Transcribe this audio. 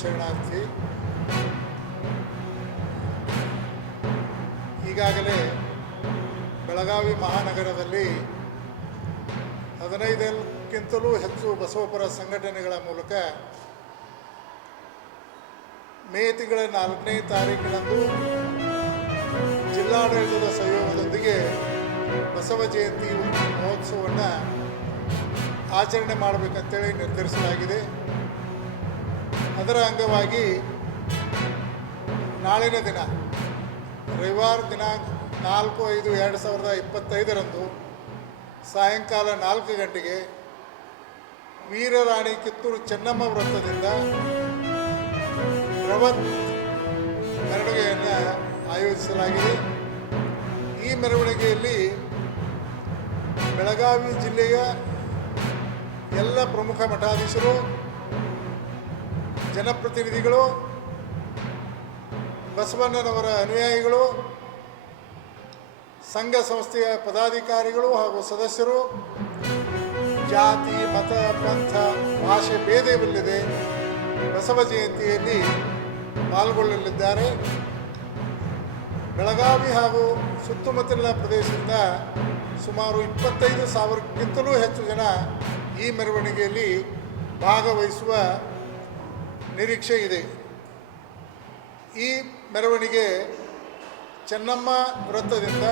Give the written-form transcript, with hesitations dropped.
ಶರಣಾರ್ಥಿ. ಈಗಾಗಲೇ ಬೆಳಗಾವಿ ಮಹಾನಗರದಲ್ಲಿ 15ಕ್ಕಿಂತಲೂ ಹೆಚ್ಚು ಬಸವಪರ ಸಂಘಟನೆಗಳ ಮೂಲಕ ಮೇ ತಿಂಗಳ 4ನೇ ತಾರೀಕಿನಂದು ಜಿಲ್ಲಾಡಳಿತದ ಸಹಯೋಗದೊಂದಿಗೆ ಬಸವ ಜಯಂತಿ ಮಹೋತ್ಸವವನ್ನು ಆಚರಣೆ ಮಾಡಬೇಕಂತೇಳಿ ನಿರ್ಧರಿಸಲಾಗಿದೆ. ಅದರ ಅಂಗವಾಗಿ ನಾಳಿನ ದಿನ ರವಿವಾರ ದಿನಾಂಕ 4/5/2025 ಸಾಯಂಕಾಲ 4 ಗಂಟೆಗೆ ವೀರರಾಣಿ ಕಿತ್ತೂರು ಚೆನ್ನಮ್ಮ ವೃತ್ತದಿಂದ ಬೃಹತ್ ಮೆರವಣಿಗೆಯನ್ನು ಆಯೋಜಿಸಲಾಗಿದೆ. ಈ ಮೆರವಣಿಗೆಯಲ್ಲಿ ಬೆಳಗಾವಿ ಜಿಲ್ಲೆಯ ಎಲ್ಲ ಪ್ರಮುಖ ಮಠಾಧೀಶರು, ಜನಪ್ರತಿನಿಧಿಗಳು, ಬಸವಣ್ಣನವರ ಅನುಯಾಯಿಗಳು, ಸಂಘ ಸಂಸ್ಥೆಯ ಪದಾಧಿಕಾರಿಗಳು ಹಾಗೂ ಸದಸ್ಯರು ಜಾತಿ, ಮತ, ಪಂಥ, ಭಾಷೆ ಭೇದವಿಲ್ಲದೆ ಬಸವ ಜಯಂತಿಯಲ್ಲಿ ಪಾಲ್ಗೊಳ್ಳಲಿದ್ದಾರೆ. ಬೆಳಗಾವಿ ಹಾಗೂ ಸುತ್ತಮುತ್ತಲಿನ ಪ್ರದೇಶದಿಂದ ಸುಮಾರು 25,000ಕ್ಕಿಂತಲೂ ಹೆಚ್ಚು ಜನ ಈ ಮೆರವಣಿಗೆಯಲ್ಲಿ ಭಾಗವಹಿಸುವ ನಿರೀಕ್ಷೆ ಇದೆ. ಈ ಮೆರವಣಿಗೆ ಚೆನ್ನಮ್ಮ ವೃತ್ತದಿಂದ